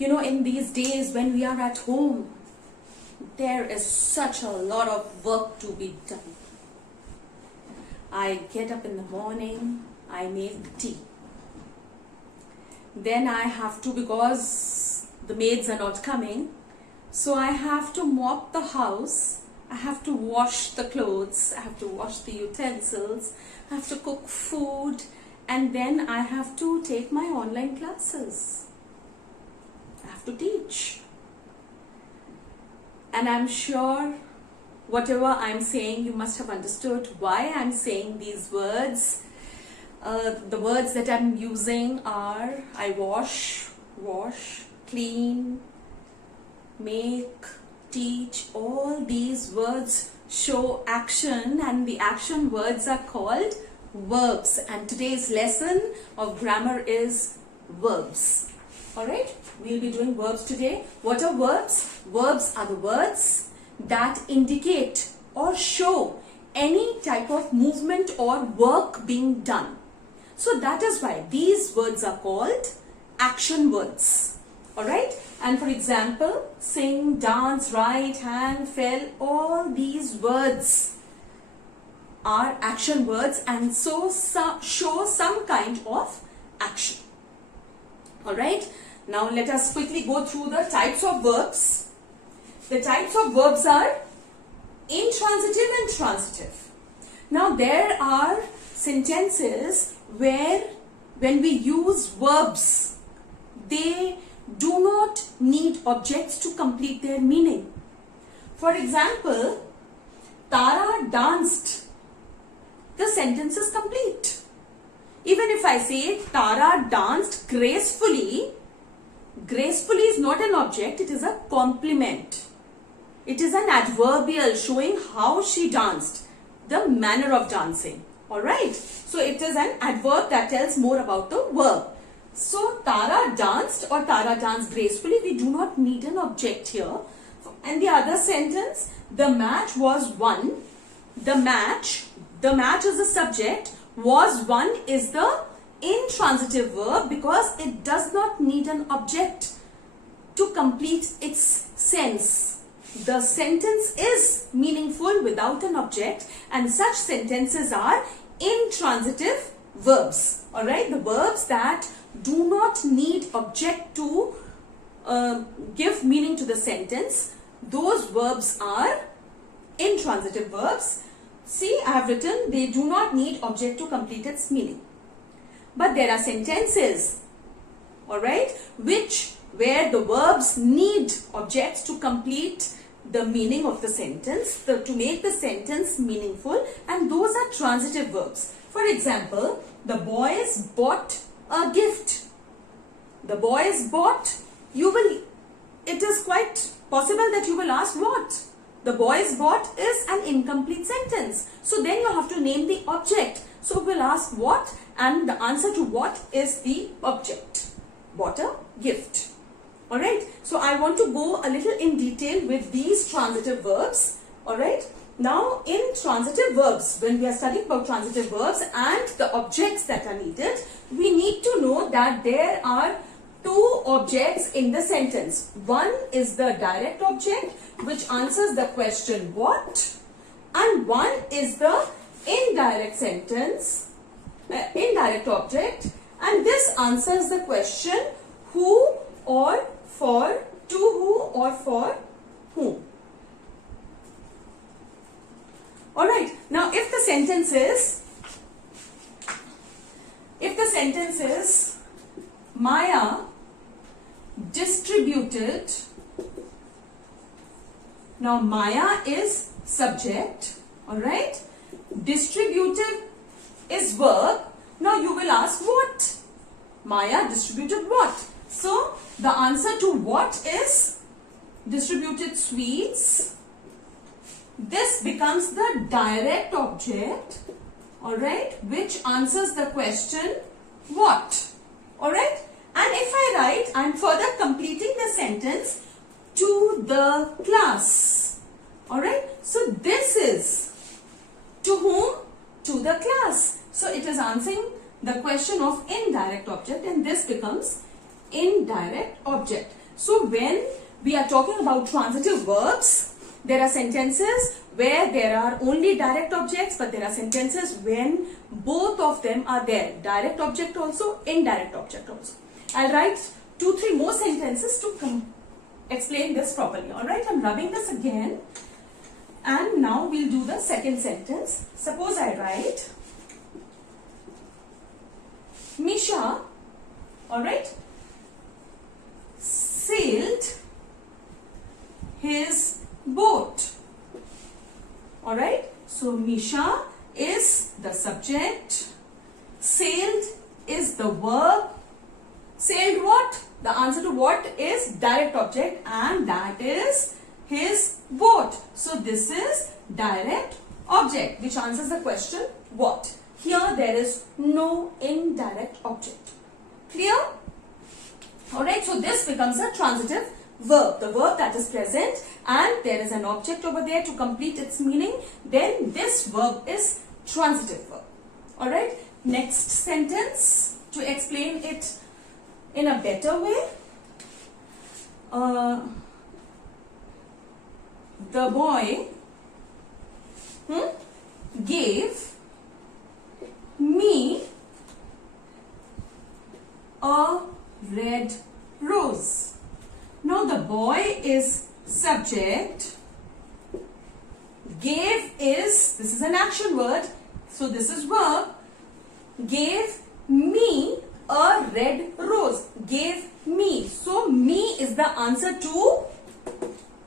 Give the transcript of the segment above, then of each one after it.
In these days when we are at home, there is such a lot of work to be done. I get up in the morning, I make tea. Then I have to, because the maids are not coming, so I have to mop the house, I have to wash the clothes, I have to wash the utensils, I have to cook food, and then I have to take my online classes. I have to teach. And I'm sure whatever I'm saying, you must have understood why I'm saying these words. The words that I'm using are I wash, clean, make, teach. All these words show action, and the action words are called verbs. And today's lesson of grammar is verbs. Alright, we'll be doing verbs today. What are verbs? Verbs are the words that indicate or show any type of movement or work being done. So that is why these words are called action words. Alright, and for example, sing, dance, write, hang, fell, all these words are action words, and so show some kind of action. Alright, now let us quickly go through the types of verbs. The types of verbs are intransitive and transitive. Now there are sentences where when we use verbs, they do not need objects to complete their meaning. For example, Tara danced. The sentence is complete. Even if I say Tara danced gracefully, gracefully is not an object, it is a complement. It is an adverbial showing how she danced, the manner of dancing. Alright, so it is an adverb that tells more about the verb. So Tara danced or Tara danced gracefully, we do not need an object here. And the other sentence, the match was won. The match is the subject, was won is the intransitive verb because it does not need an object to complete its sense. The sentence is meaningful without an object, and such sentences are intransitive verbs. Alright, the verbs that do not need object to give meaning to the sentence, those verbs are intransitive verbs. See, I have written they do not need object to complete its meaning. But there are sentences, alright, where the verbs need objects to complete the meaning of the sentence, to make the sentence meaningful, and those are transitive verbs. For example, the boys bought a gift. The boys bought, it is quite possible that you will ask what? The boys bought is an incomplete sentence. So then you have to name the object. So we'll ask what, and the answer to what is the object. Bought a gift. Alright, so I want to go a little in detail with these transitive verbs. Alright, now in transitive verbs, when we are studying about transitive verbs and the objects that are needed, we need to know that there are two objects in the sentence. One is the direct object which answers the question what, and one is the indirect object, and this answers the question who or for, to who or for whom. Alright, now if the sentence is Maya distributed. Now Maya is subject, alright. Distributed is verb. Now you will ask what? Maya distributed what? So the answer to what is distributed sweets. This becomes the direct object, alright, which answers the question what? Alright, and if I write, I am further completing the sentence to the class. Alright, so this is to whom? To the class. So it is answering the question of indirect object, and this becomes indirect object. So when we are talking about transitive verbs, there are sentences where there are only direct objects, but there are sentences when both of them are there. Direct object also, indirect object also. I'll write 2-3 more sentences to explain this properly. Alright, I'm rubbing this again. And now we'll do the second sentence. Suppose I write, Misha, alright, sailed his boat. Alright, so Misha is the subject, sailed is the verb. Sailed what? The answer to what is direct object, and that is his boat. So this is direct object which answers the question what. Here there is no indirect object. Clear? Alright, so this becomes a transitive verb. The verb that is present and there is an object over there to complete its meaning. Then this verb is transitive verb. Alright, next sentence to explain it in a better way. The boy gave me a red rose. Now the boy is subject. Gave is, this is an action word. So this is verb. Gave me a red rose. Gave me. So me is the answer to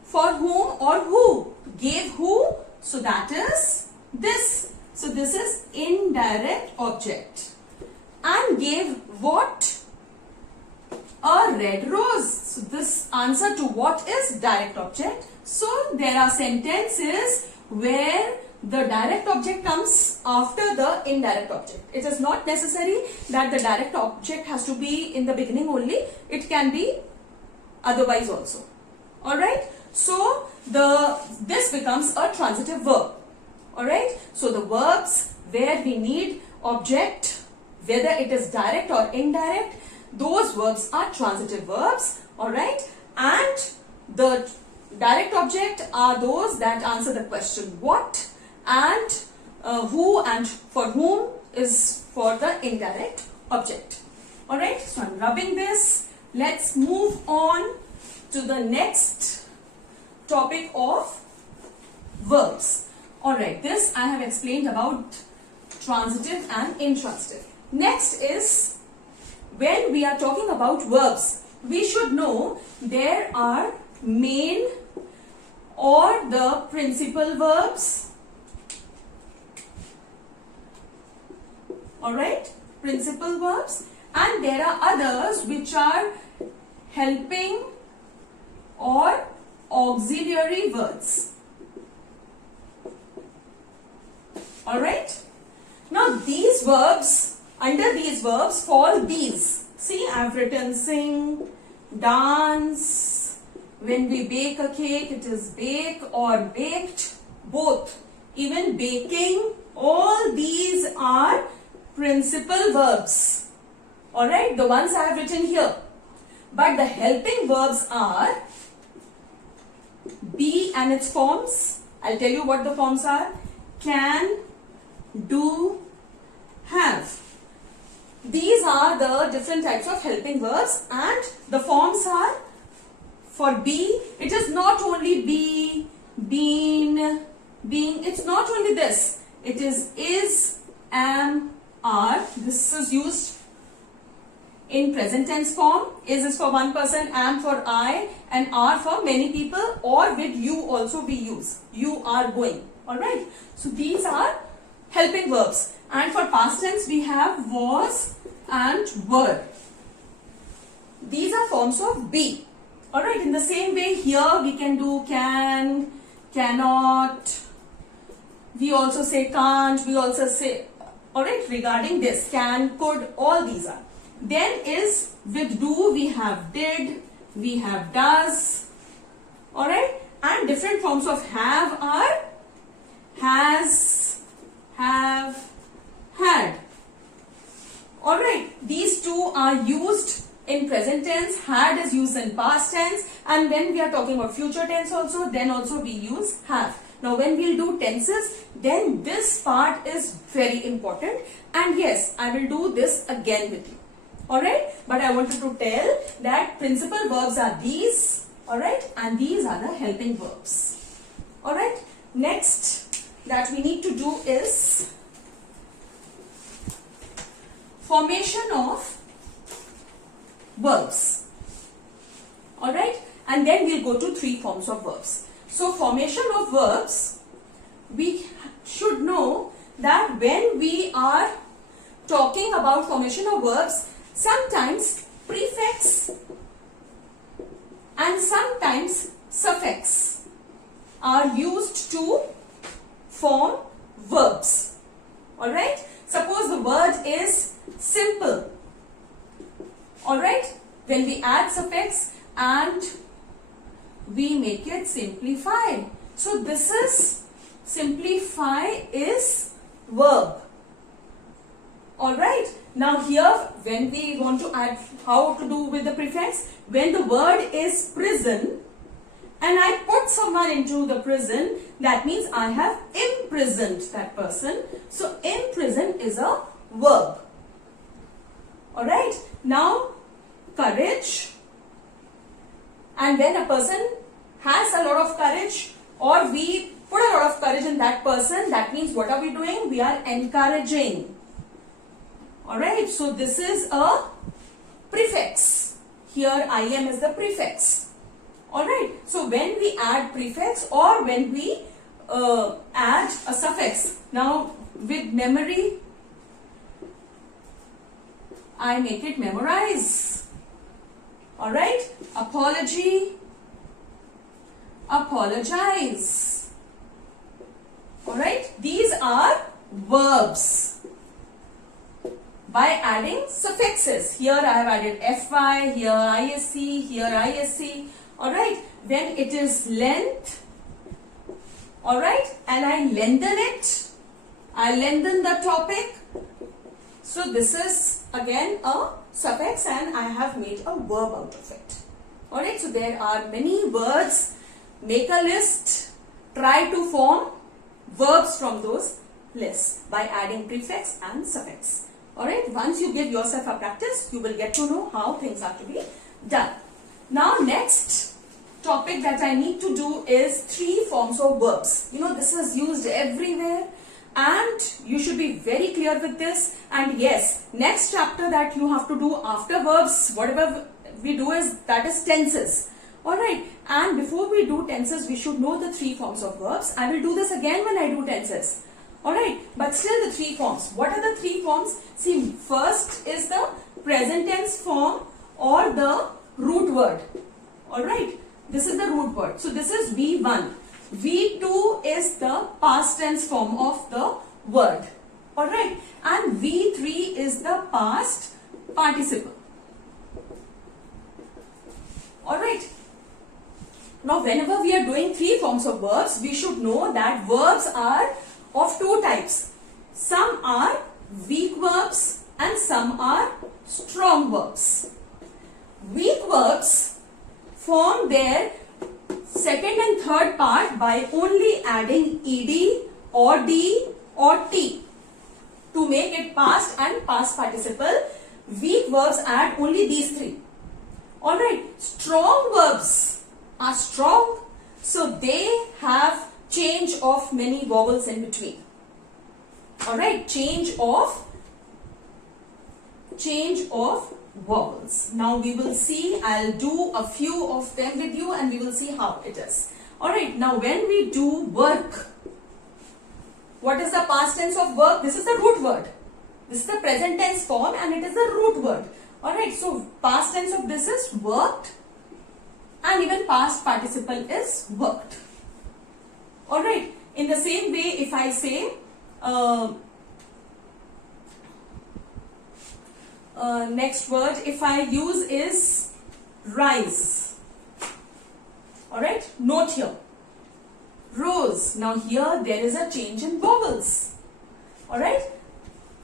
for whom or who. Gave who? So that is this. So this is indirect object. And gave what? A red rose. So this answer to what is direct object. So there are sentences where the direct object comes after the indirect object. It is not necessary that the direct object has to be in the beginning only. It can be otherwise also. Alright. So this becomes a transitive verb. Alright. So the verbs where we need object, whether it is direct or indirect, those verbs are transitive verbs. Alright. And the direct object are those that answer the question what, and who and for whom is for the indirect object. Alright, so I'm rubbing this. Let's move on to the next topic of verbs. Alright, this I have explained about transitive and intransitive. Next is when we are talking about verbs, we should know there are main or the principal verbs. Alright, principal verbs, and there are others which are helping or auxiliary verbs. Alright, now these verbs, under these verbs fall these. See, I have written sing, dance. When we bake a cake, it is bake or baked, both. Even baking, all these are principal verbs. Alright, the ones I have written here. But the helping verbs are be and its forms. I'll tell you what the forms are. Can, do, have. These are the different types of helping verbs, and the forms are for be, it is not only be, been, being. It's not only this. It is, am, are. This is used in present tense form. Is for one person, am for I, and are for many people, or with you also we use. You are going. Alright. So these are helping verbs. And for past tense we have was and were. These are forms of be. Alright. In the same way here we can do can, cannot. We also say can't. We also say, alright, regarding this, can, could, all these are. Then is with do we have did, we have does. Alright. And different forms of have are has, have, had. Alright. These two are used in present tense, had is used in past tense, and when we are talking about future tense also, then also we use have. Now when we'll do tenses, then this part is very important, and yes, I will do this again with you. Alright, but I wanted to tell that principal verbs are these, alright, and these are the helping verbs. Alright, next that we need to do is formation of verbs. Alright, and then we'll go to 3 forms of verbs. So formation of verbs, we should know that when we are talking about formation of verbs, sometimes prefix and sometimes suffix are used to form verbs. Alright, suppose the word is simple. Alright, when we add suffix and we make it simplify. So this is simplify is verb. Alright, now here when we want to add, how to do with the prefix? When the word is prison and I put someone into the prison, that means I have imprisoned that person. So imprison is a verb. Alright, now courage, and when a person has a lot of courage or we put a lot of courage in that person, that means what are we doing? We are encouraging. Alright, so this is a prefix. Here IM is the prefix. Alright, so when we add prefix or when we add a suffix, now with memory, I make it memorize. Alright, apology, apologize. Alright, these are verbs. By adding suffixes, here I have added fy, here isc, here isc. Alright, when it is length, alright, and I lengthen it, I lengthen the topic. So this is again a suffix and I have made a verb out of it. Alright, so there are many words. Make a list, try to form verbs from those lists by adding prefix and suffix. Alright, once you give yourself a practice, you will get to know how things are to be done. Now next topic that I need to do is 3 forms of verbs. You know, this is used everywhere and you should be very clear with this. And yes, next chapter that you have to do after verbs, whatever we do is, that is tenses. Alright, and before we do tenses, we should know the 3 forms of verbs. I will do this again when I do tenses. Alright, but still the 3 forms. What are the 3 forms? See, first is the present tense form or the root word. Alright, this is the root word. So this is V1. V2 is the past tense form of the word. Alright, and V3 is the past participle. Alright. Now whenever we are doing 3 forms of verbs, we should know that verbs are of 2 types. Some are weak verbs and some are strong verbs. Weak verbs form their second and third part by only adding ed or d or t to make it past and past participle. Weak verbs add only these 3. Alright, strong verbs are strong, so they have change of many vowels in between. Alright, change of vowels. Now we will see, I'll do a few of them with you and we will see how it is. Alright, now when we do work, what is the past tense of work? This is the root word. This is the present tense form and it is the root word. Alright, so past tense of this is worked and even past participle is worked. Alright, in the same way, if I say next word, if I use is rise. Alright, note here. Rose. Now here there is a change in vowels. Alright,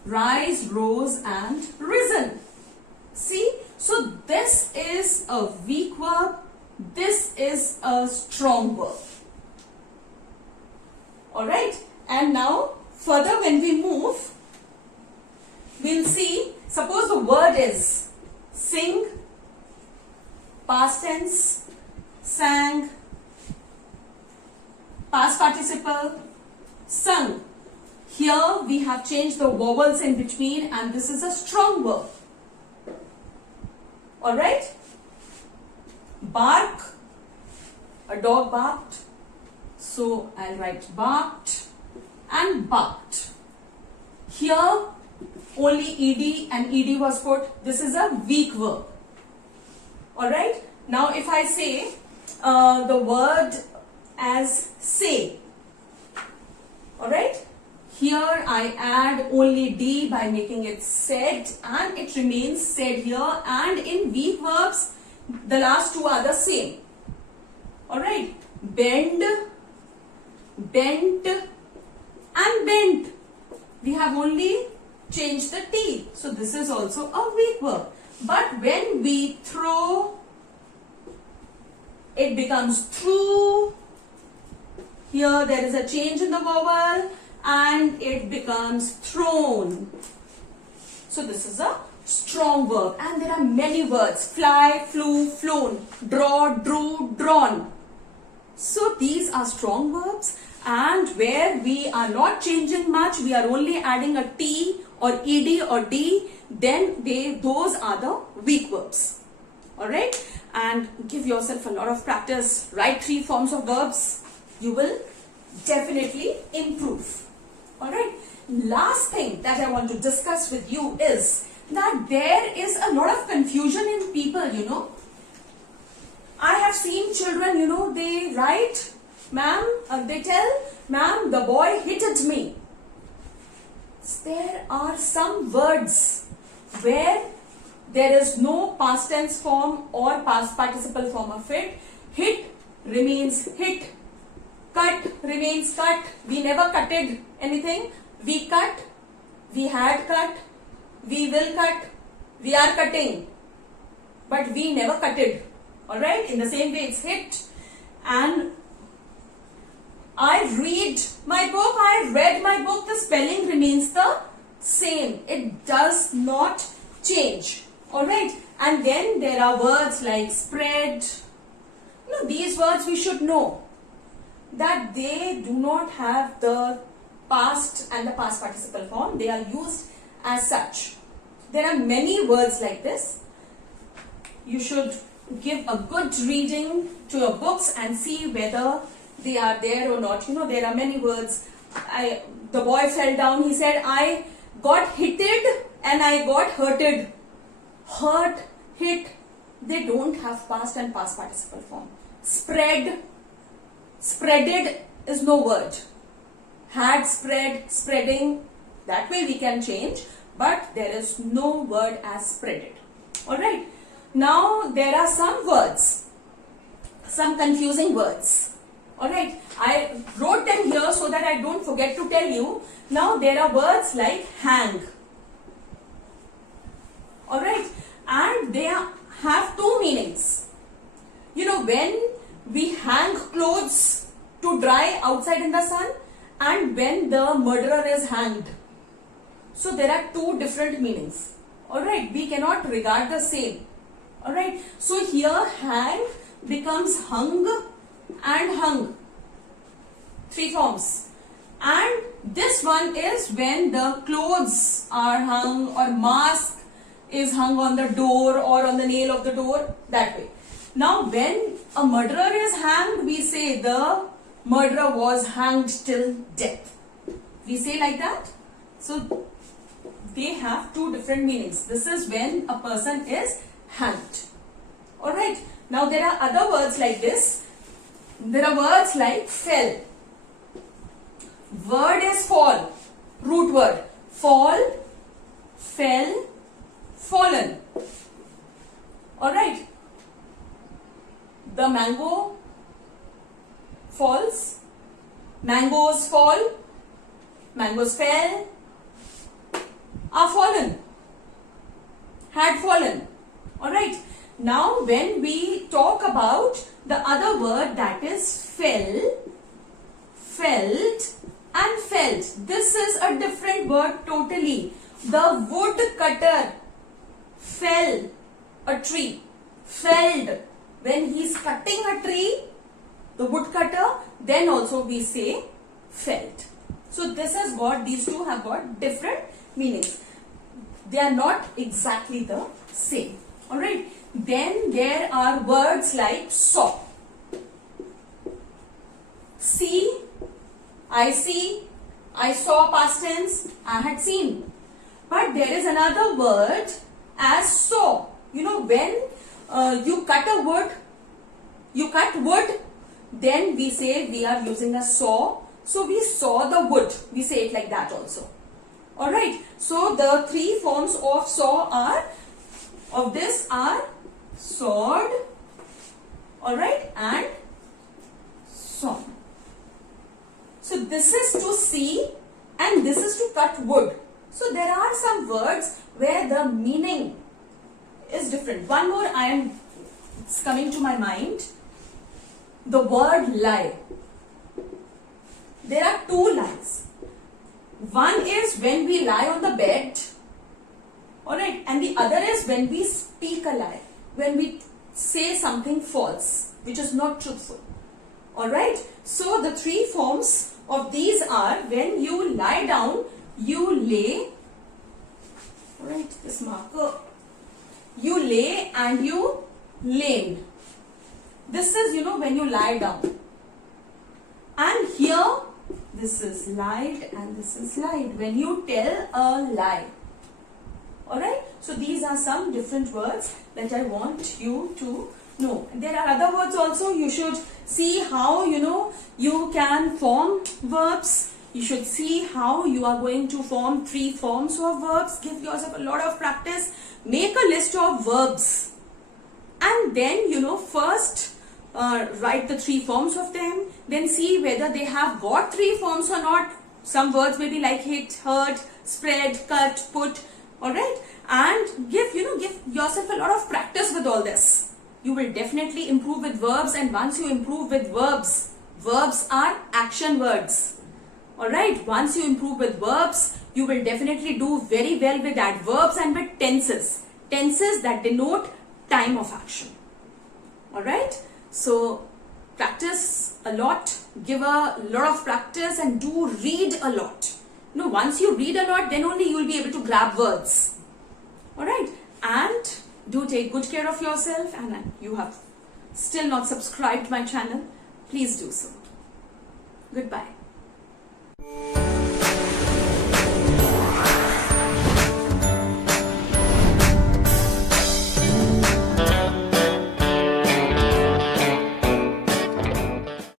rise, rose and risen. See, so this is a weak verb, this is a strong verb. Alright, and now further when we move, we'll see, suppose the word is sing, past tense, sang, past participle, sung. Here we have changed the vowels in between and this is a strong verb. Alright? Bark, a dog barked. So I'll write barked and barked. Here only ed and ed was put. This is a weak verb. Alright? Now if I say the word as say. Alright? Here I add only d by making it said and it remains said here, and in weak verbs the last two are the same. Alright? Bend, bent and bent. We have only changed the t. So this is also a weak verb. But when we throw, it becomes threw. Here there is a change in the vowel and it becomes thrown. So this is a strong verb, and there are many words: fly, flew, flown, draw, drew, drawn. So these are strong verbs, and where we are not changing much, we are only adding a t or ed or d, then those are the weak verbs. Alright, and give yourself a lot of practice. Write 3 forms of verbs. You will definitely improve. Alright, last thing that I want to discuss with you is that there is a lot of confusion in people, you know. I have seen children, you know, they write, ma'am, they tell, ma'am, the boy hit at me. There are some words where there is no past tense form or past participle form of it. Hit remains hit. Cut remains cut. We never cutted anything. We cut. We had cut. We will cut. We are cutting. But we never cutted. Alright? In the same way, it's hit. And I read my book. I read my book. The spelling remains the same. It does not change. Alright? And then there are words like spread. You know, these words we should know that they do not have the past and the past participle form. They are used as such. There are many words like this. You should give a good reading to your books and see whether they are there or not. You know, there are many words. The boy fell down. He said, I got hitted and I got hurted. Hurt, hit, they don't have past and past participle form. Spread, spreaded is no word. Had, spread, spreading, that way we can change, but there is no word as spreaded. Alright. Now there are some words, some confusing words. Alright. I wrote them here so that I don't forget to tell you. Now there are words like hang. Alright. And they have 2 meanings. You know, when we hang clothes to dry outside in the sun, and when the murderer is hanged. So there are 2 different meanings. Alright, we cannot regard the same. Alright, so here hang becomes hung and hung. 3 forms. And this one is when the clothes are hung or mask is hung on the door or on the nail of the door, that way. Now when a murderer is hanged, we say the murderer was hanged till death. We say like that. So they have 2 different meanings. This is when a person is hanged. Alright. Now there are other words like this. There are words like fell. Word is fall. Root word. Fall, fell, fallen. Alright. The mango falls. Mangoes fall. Mangoes fell. Are fallen. Had fallen. Alright. Now when we talk about the other word, that is fell, felt and felt. This is a different word totally. The woodcutter fell a tree. Felled. When he is cutting a tree, the woodcutter, then also we say felt. So this is what these two have got different meanings. They are not exactly the same. Alright. Then there are words like saw. See, I see, I saw past tense, I had seen. But there is another word as saw. You know, when you cut a wood, you cut wood, then we say we are using a saw. So we saw the wood. We say it like that also. Alright. So the three forms of saw are, of this are sawed, alright, and sawn. So this is to see and this is to cut wood. So there are some words where the meaning is different. One more it's coming to my mind. The word lie. There are two lies. One is when we lie on the bed, alright, and the other is when we speak a lie, when we say something false, which is not truthful. Alright, so the three forms of these are when you lie down, you lay, alright, this marker, you lay and you lain. This is, you know, when you lie down. And here, this is lied and this is lied. When you tell a lie. Alright, so these are some different words that I want you to know. There are other words also. You should see how, you know, you can form verbs. You should see how you are going to form three forms of verbs. Give yourself a lot of practice. Make a list of verbs. And then, you know, first write the three forms of them. Then see whether they have got three forms or not. Some words may be like hit, hurt, spread, cut, put. Alright, and give yourself a lot of practice with all this. You will definitely improve with verbs, and once you improve with verbs, verbs are action words. Alright, once you improve with verbs, you will definitely do very well with adverbs and with tenses. Tenses that denote time of action. Alright, so practice a lot, give a lot of practice, and do read a lot. You know, once you read a lot, then only you will be able to grab words. Alright, and do take good care of yourself, and you have still not subscribed my channel, please do so. Goodbye.